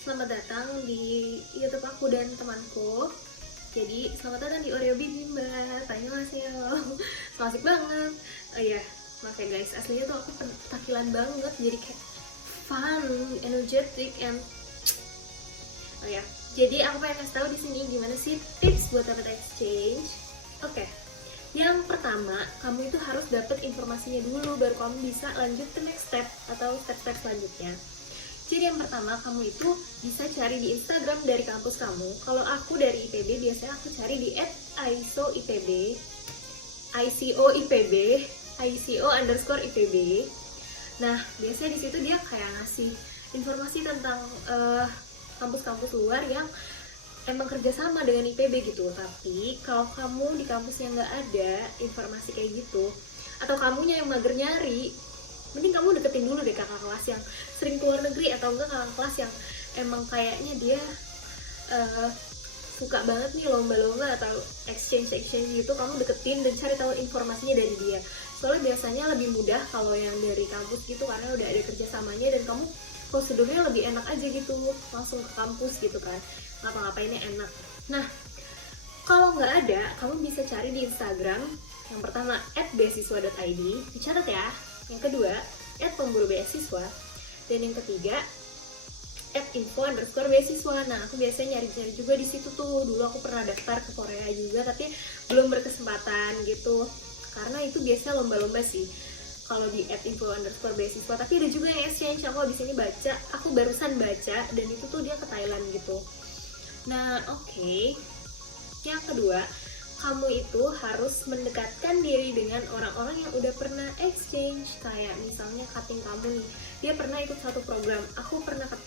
Selamat datang di YouTube aku dan temanku. Jadi, selamat datang di Oreo Bimbimba. Annyeonghaseyo. So asik banget. Oh iya, maaf ya guys, aslinya tuh aku pentakilan banget. Jadi kayak fun, energetic, and oh ya. Jadi aku pengen kasih tahu di sini gimana sih tips buat dapat exchange. Oke. Yang pertama, kamu itu harus dapat informasinya dulu baru kamu bisa lanjut ke next step atau step-step selanjutnya. Jadi yang pertama, kamu itu bisa cari di Instagram dari kampus kamu. Kalau aku dari IPB, biasanya aku cari di @iso_ipb, ICO_IPB, ICO_IPB. Nah, biasanya di situ dia kayak ngasih informasi tentang kampus-kampus luar yang emang kerjasama dengan IPB gitu. Tapi kalau kamu di kampus yang nggak ada informasi kayak gitu, atau kamunya yang mager nyari, mending kamu deketin dulu deh kakak kelas yang sering keluar negeri, atau enggak kakak kelas yang emang kayaknya dia suka banget nih lomba-lomba atau exchange gitu. Kamu deketin dan cari tahu informasinya dari dia, soalnya biasanya lebih mudah kalau yang dari kampus gitu karena udah ada kerjasamanya dan kamu prosedurnya lebih enak aja gitu, langsung ke kampus gitu kan, ngapa-ngapainnya enak. Nah, kalau nggak ada, kamu bisa cari di Instagram. Yang pertama @beasiswa.id, dicatat ya. Yang kedua @pemburu-beasiswa, dan yang ketiga @info_beasiswa. Nah, aku biasanya nyari-nyari juga di situ tuh. Dulu aku pernah daftar ke Korea juga, tapi belum berkesempatan gitu. Karena itu biasanya lomba-lomba sih kalau di @info_beasiswa. Tapi ada juga yang exchange. Aku di sini baca, aku barusan baca, dan itu tuh dia ke Thailand gitu. Nah, oke. Yang kedua, kamu itu harus mendekatkan diri dengan orang-orang yang udah pernah exchange. Kayak misalnya cutting kamu nih, dia pernah ikut satu program. Aku pernah ke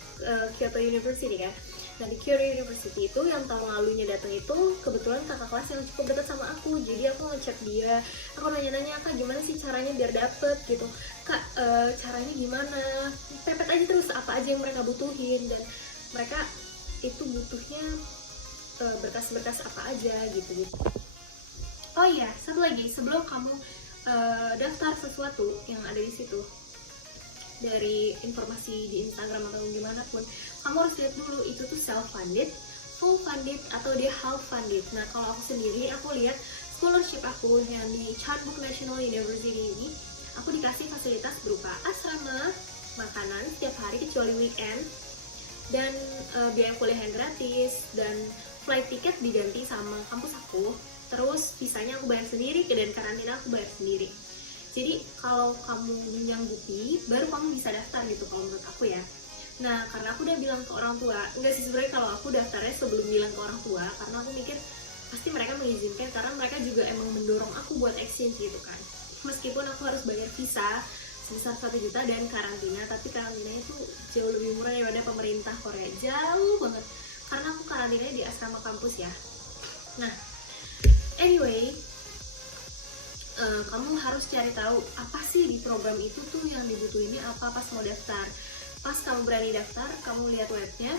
Kyoto University kan. Nah, di Kyoto University itu yang tahun lalunya datang itu kebetulan kakak kelas yang cukup dekat sama aku. Jadi aku ngechat dia, aku nanya-nanya, "Kak, gimana sih caranya biar dapet gitu? Kak, caranya gimana?" Pepet aja terus apa aja yang mereka butuhin, dan mereka itu butuhnya berkas-berkas apa aja gitu. Oh iya, satu lagi, sebelum kamu daftar sesuatu yang ada di situ, dari informasi di Instagram atau gimana pun, kamu harus lihat dulu itu tuh self-funded, full-funded, atau dia half-funded. Nah, kalau aku sendiri, aku lihat scholarship aku yang di Chanbuk National University ini, aku dikasih fasilitas berupa asrama, makanan setiap hari kecuali weekend, dan biaya kuliah yang gratis, dan flight ticket diganti sama kampus aku. Terus sisanya aku bayar sendiri, dan karantina aku bayar sendiri. Jadi kalau kamu menyanggupi, baru kamu bisa daftar gitu kalau menurut aku ya. Nah, karena aku udah bilang ke orang tua, enggak sih sebenarnya kalau aku daftarnya sebelum bilang ke orang tua, karena aku mikir pasti mereka mengizinkan, karena mereka juga emang mendorong aku buat exchange gitu kan. Meskipun aku harus bayar visa sebesar 1 juta dan karantina, tapi karantinanya itu jauh lebih murah daripada pemerintah Korea, jauh banget. Karena aku karantinanya di asrama kampus ya. Nah, anyway, kamu harus cari tahu apa sih di program itu tuh yang dibutuhinnya apa pas mau daftar. Pas kamu berani daftar, kamu lihat webnya,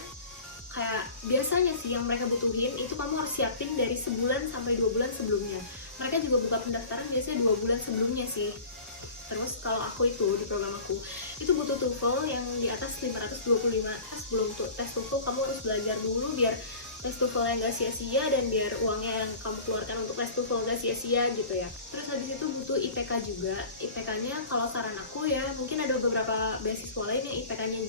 kayak biasanya sih yang mereka butuhin itu kamu harus siapin dari sebulan sampai 2 bulan sebelumnya. Mereka juga buka pendaftaran biasanya 2 bulan sebelumnya sih. Terus kalau aku itu di program aku itu butuh TOEFL yang di atas 525. Sebelum tes TOEFL kamu harus belajar dulu biar tes TOEFL yang gak sia-sia, dan biar uangnya yang kamu keluarkan untuk tes TOEFL gak sia-sia gitu ya. Terus habis itu butuh IPK juga. IPK-nya kalau saran aku ya, mungkin ada beberapa beasiswa lain yang IPK-nya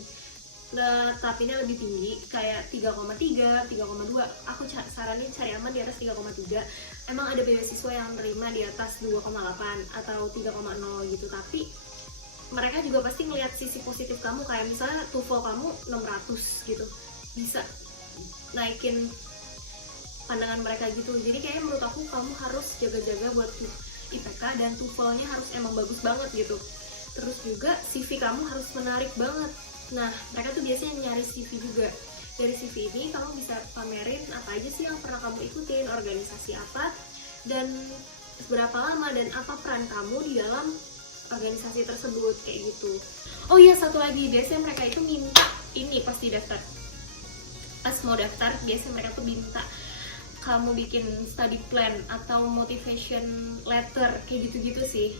tapi lebih tinggi, kayak 3,3, 3,2. Aku saranin cari aman di atas 3,3. Emang ada beasiswa yang terima di atas 2,8 atau 3,0 gitu, tapi mereka juga pasti ngelihat sisi positif kamu. Kayak misalnya TOEFL kamu 600 gitu, bisa naikin pandangan mereka gitu. Jadi kayaknya menurut aku kamu harus jaga-jaga buat IPK, dan TOEFL-nya harus emang bagus banget gitu. Terus juga CV kamu harus menarik banget. Nah, mereka tuh biasanya nyari CV juga. Dari CV ini kamu bisa pamerin apa aja sih yang pernah kamu ikutin, organisasi apa, dan berapa lama, dan apa peran kamu di dalam organisasi tersebut, kayak gitu. Oh iya, satu lagi, biasanya mereka itu minta ini pasti daftar. Pas mau daftar, biasanya mereka tuh minta kamu bikin study plan atau motivation letter, kayak gitu-gitu sih.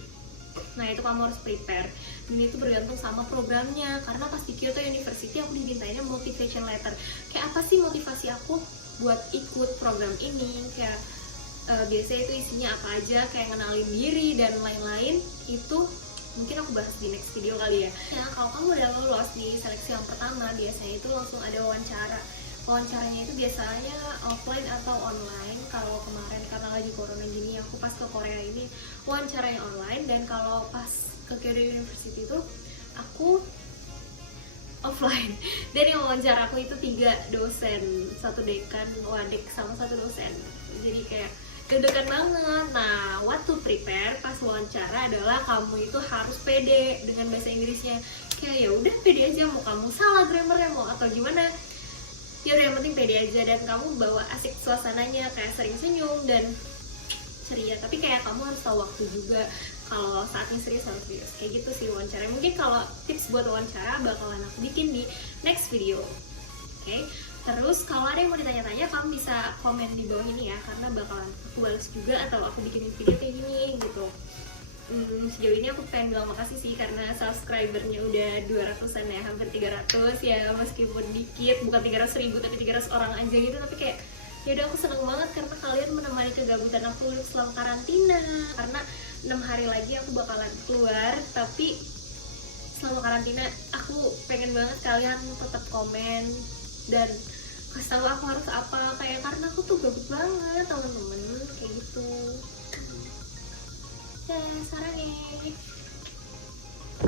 Nah, itu kamu harus prepare. ini tuh bergantung sama programnya. Karena pas di Kyoto University aku dimintainnya motivation letter. Kayak apa sih motivasi aku buat ikut program ini, kayak biasanya itu isinya apa aja, kayak ngenalin diri dan lain-lain. Itu mungkin aku bahas di next video kali ya. Ya, kalau kamu udah lolos di seleksi yang pertama, biasanya itu langsung ada wawancara. Wawancaranya itu biasanya offline atau online. Kalau kemarin karena lagi corona gini, aku pas ke Korea ini wawancaranya online. Dan kalau pas ke Kyoto University itu aku offline. Dan yang wawancara aku itu 3 dosen, 1 dekan, wadek, sama 1 dosen. Jadi kayak deg-degan banget. Nah, what to prepare pas wawancara adalah kamu itu harus pede dengan bahasa Inggrisnya. Kayak ya udah pede aja, mau kamu salah grammarnya mau atau gimana, ya udah yang penting pede aja. Dan kamu bawa asik suasananya, kayak sering senyum dan ceria. Tapi kayak kamu harus tahu waktu juga, kalau saatnya serius harus serius. Kayak gitu sih wawancara. Mungkin kalau tips buat wawancara bakalan aku bikin di next video. Oke? Terus kalau ada yang mau ditanya-tanya, kamu bisa komen di bawah ini ya, karena bakalan aku balas juga atau aku bikinin video kayak gini gitu. Sejauh ini aku pengen bilang makasih sih, karena subscribernya udah 200-an ya, hampir 300 ya, meskipun dikit, bukan 300.000 tapi 300 orang aja gitu. Tapi kayak ya udah, aku seneng banget karena kalian menemani kegabutan aku selama karantina. Karena 6 hari lagi aku bakalan keluar, tapi selama karantina aku pengen banget kalian tetap komen dan kasih tahu aku harus apa, kayak karena aku tuh gabut banget teman-teman, kayak gitu. Sekarang nih